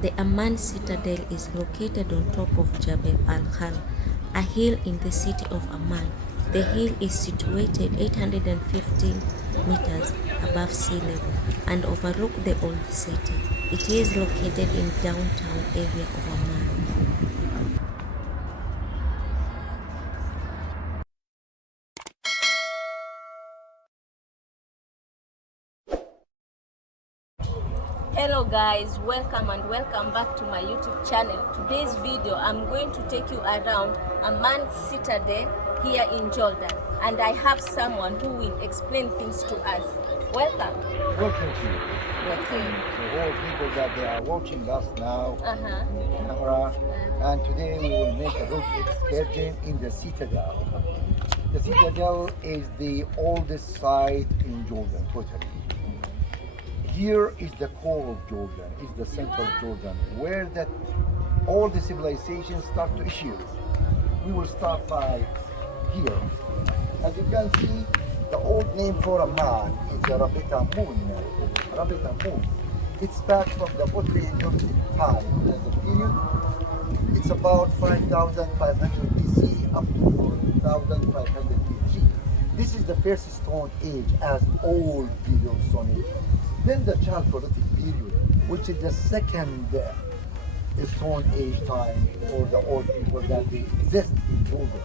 The Amman Citadel is located on top of Jabal al-Khal, a hill in the city of Amman. The hill is situated 815 meters above sea level and overlooks the old city. It is located in downtown area of Amman. Hello guys, welcome and welcome back to my YouTube channel. Today's video I'm going to take you around Amman Citadel here in Jordan, and I have someone who will explain things to us. Welcome. Welcome to you. Okay. To all people that they are watching us now Uh-huh. in the camera. And today we will make a road excursion in the Citadel. The Citadel is the oldest site in Jordan, totally. Here is the core of Jordan, is the center of Jordan, where all the civilizations start to issue. We will start by here. As you can see, the old name for Amman is the Rabbit Amun. Rabbit Amun. It's back from the pottery Neolithic time. As a period, it's about 5,500 BC up to 4,500 BC. This is the first Stone Age, as old period of Stone Age. Then the Chalcolithic period, which is the second Stone Age time for the old people that they exist in Jordan.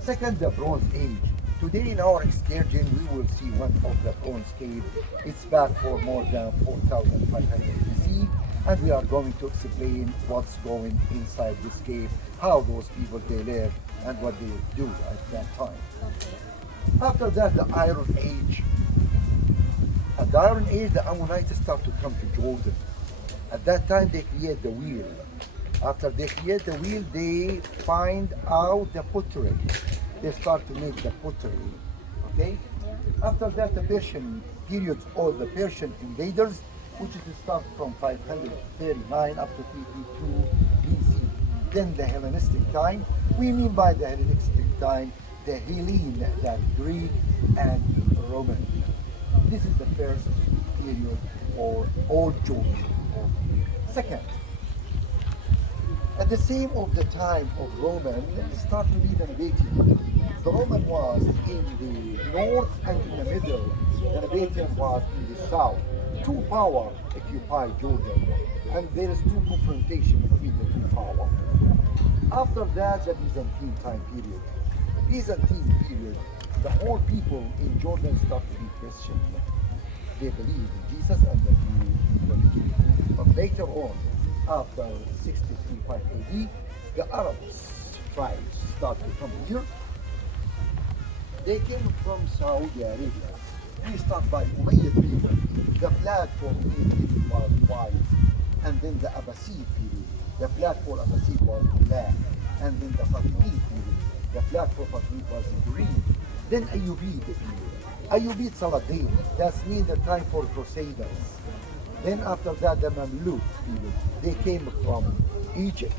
Second, the Bronze Age. Today in our excursion, we will see one of the bronze cave. It's back for more than 4,500 BC, and we are going to explain what's going inside this cave, how those people they live, and what they do at that time. After that, the Iron Age. At the Iron Age, the Ammonites start to come to Jordan. At that time, they create the wheel. After they create the wheel, they find out the pottery. They start to make the pottery. Okay? After that, the Persian period, or the Persian invaders, which is start from 539 up to 332 BC. Then the Hellenistic time. We mean by the Hellenistic time the Hellene, that Greek and Roman. This is the first period for old Jordan. Second, at the same of the time of Roman, start to be Nabatean. The Roman was in the north and in the middle. The Nabatean was in the south. Two powers occupy Jordan, and there is two confrontation between the two powers. After that, the Byzantine time period. The Byzantine period, the whole people in Jordan start to be Christian. They believe in Jesus and the new religion. But later on, after 63 AD, the Arabs tribes start to come here. They came from Saudi Arabia. We start by Umayyad period. The flag for Umayyad period was white, and then the Abbasid period. The flag for Abbasid was black, and then the Fatimid period. The flag for Fatimid was green. Then Ayyubid period. Ayyubid Saladin, that means the time for Crusaders. Then after that, the Mamluk period. They came from Egypt.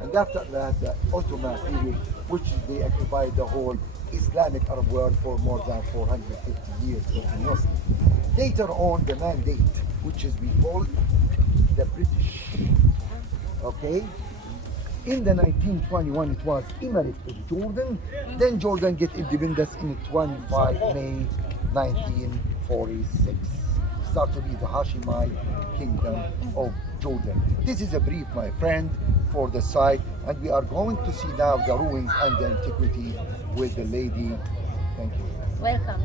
And after that, the Ottoman period, which they occupied the whole Islamic Arab world for more than 450 years continuously. Later on, the Mandate, which is we call the British. Okay? In the 1921, it was Emirate of Jordan. Then Jordan get independence in 25 May 1946. Start to be the Hashemite Kingdom of Jordan. This is a brief, my friend, for the site, and we are going to see now the ruins and the antiquity with the lady. Thank you. Welcome.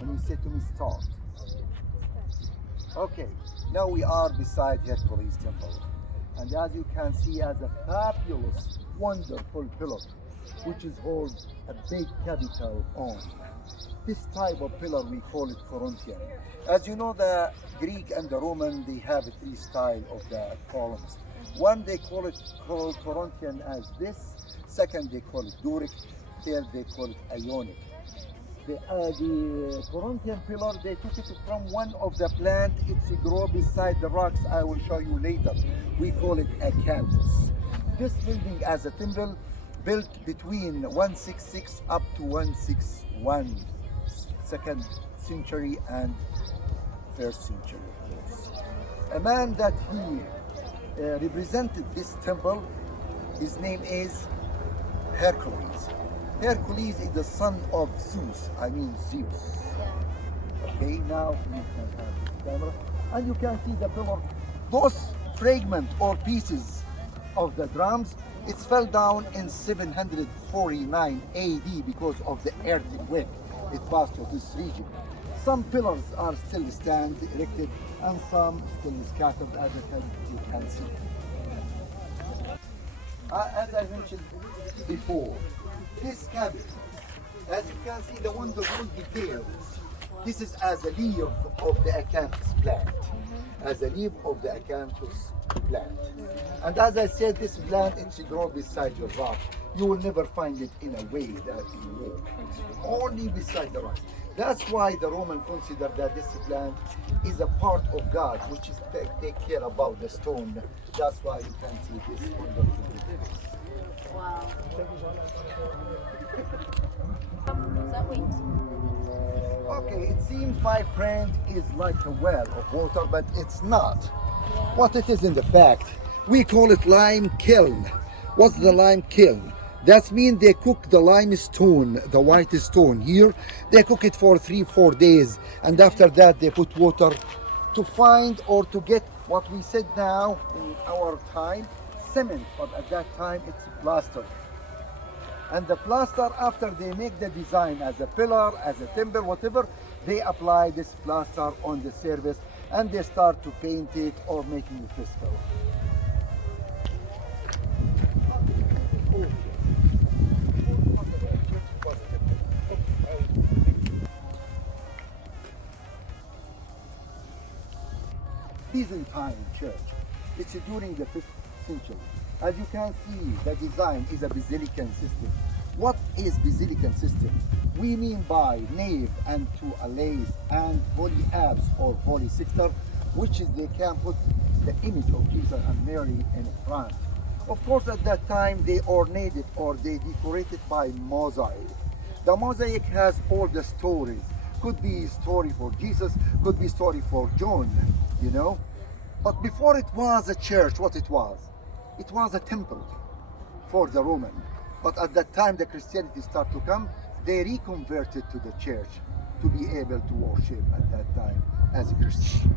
and you say to me, start. Okay, now we are beside Hercules temple. And as you can see, as a fabulous, wonderful pillar, which is holds a big capital on. This type of pillar, we call it Corinthian. As you know, the Greek and the Roman, they have three styles of the columns. One, they call it Corinthian as this. Second, they call it Doric. Third, they call it Ionic. The Corinthian pillar, they took it from one of the plant. It's grow beside the rocks. I will show you later. We call it acanthus. This building as a temple built between 166 up to 161 second century and first century, of course. A man that he represented this temple, his name is Hercules. Hercules is the son of Zeus, Zeus. Okay, now you can have the camera. And you can see the pillar. Those fragments or pieces of the drums, it fell down in 749 AD because of the earthquake. It passed through this region. Some pillars are still erected, and some still scattered, as you can see. As I mentioned before, this cabinet, as you can see, the wonderful details. This is as a leaf of the acanthus plant. As a leaf of the acanthus plant. And as I said, this plant, it grows beside the rock. You will never find it in a way that you walk. Only beside the rock. That's why the Roman considered that this plant is a part of God, which is take care about the stone. That's why you can see this wonderful details. Wow. Okay, it seems my friend is like a well of water, but it's not. What it is in the fact, we call it lime kiln. What's the lime kiln? That means they cook the limestone, the white stone here. They cook it for 3-4 days, and after that they put water to find or to get what we said now in our time, cement, but at that time it's plaster. And the plaster, after they make the design as a pillar, as a timber, whatever, they apply this plaster on the surface and they start to paint it or making it fiscal. Byzantine church. It's during the 5th century. As you can see, the design is a basilican system. What is basilican system? We mean by nave and two allays and holy apse or holy sixter, which is they can put the image of Jesus and Mary in front. Of course, at that time they ornated or they decorated by mosaic. The mosaic has all the stories. Could be story for Jesus, could be story for John, you know. But before it was a church, what it was? It was a temple for the Roman. But at that time the Christianity started to come, they reconverted to the church to be able to worship at that time as a Christian.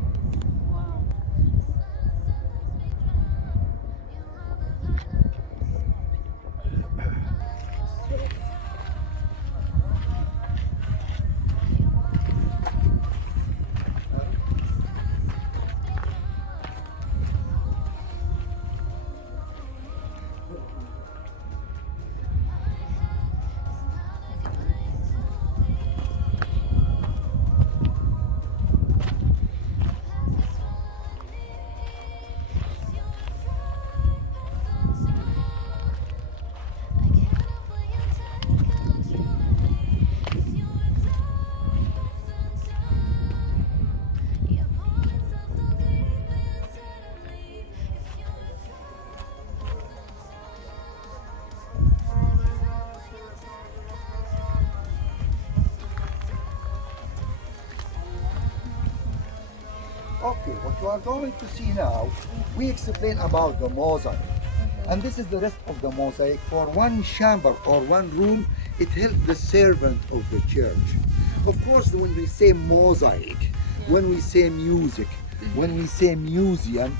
Okay, what you are going to see now, we explain about the mosaic. And this is the rest of the mosaic. For one chamber or one room, it helps the servant of the church. Of course, when we say mosaic, when we say music, when we say museum,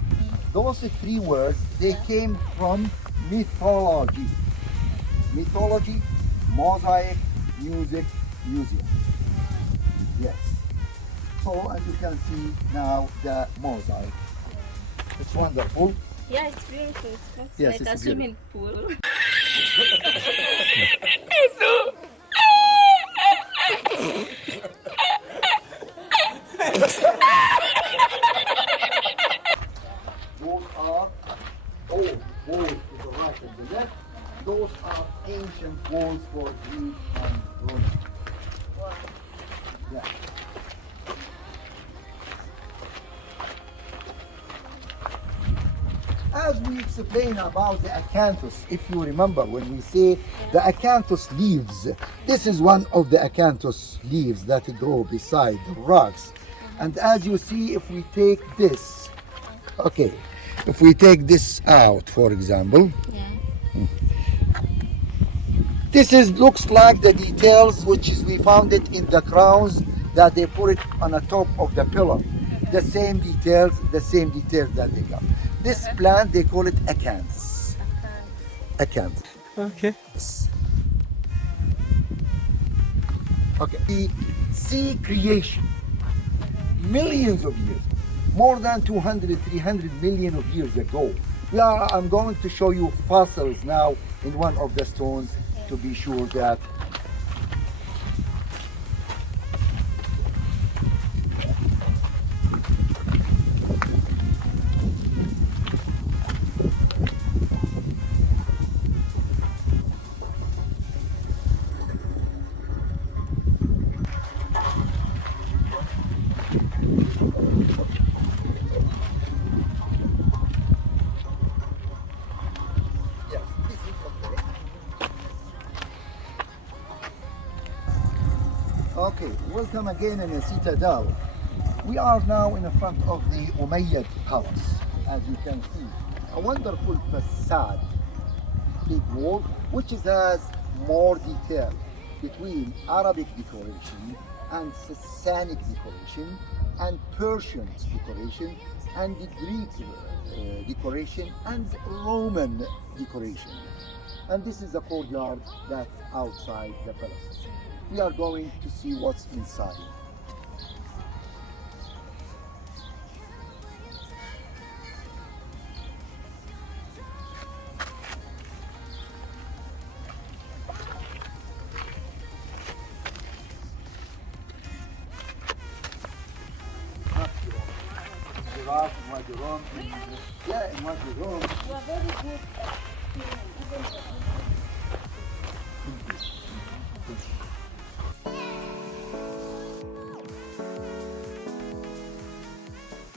those three words, they came from mythology. Mythology, mosaic, music, museum. Yes. So, and you can see now the mosaic. It's wonderful. Yeah, it's beautiful. It's Yes, like it's a swimming pool. Those are old walls to the right and the left. Those are ancient walls for Greek and Roman. Wow. Yeah. As we explain about the acanthus, if you remember when we say the acanthus leaves, this is one of the acanthus leaves that grow beside the rocks. And as you see, if we take this, okay, if we take this out, for example, Yeah. this is looks like the details which is we found it in the crowns that they put it on the top of the pillar. The same details that they got. This plant they call it acanthus. Acanthus. Okay. Okay. The sea creation, millions of years, more than 200, 300 million of years ago. I'm going to show you fossils now in one of the stones to be sure that. Yes, this is okay. Okay, welcome again in the Citadel. We are now in the front of the Umayyad House, as you can see. A wonderful facade, big wall, which has more detail between Arabic decoration and Sasanic decoration and Persian decoration and the Greek decoration and Roman decoration. And this is the courtyard that's outside the palace. We are going to see what's inside. Yeah, in one room. You are very good.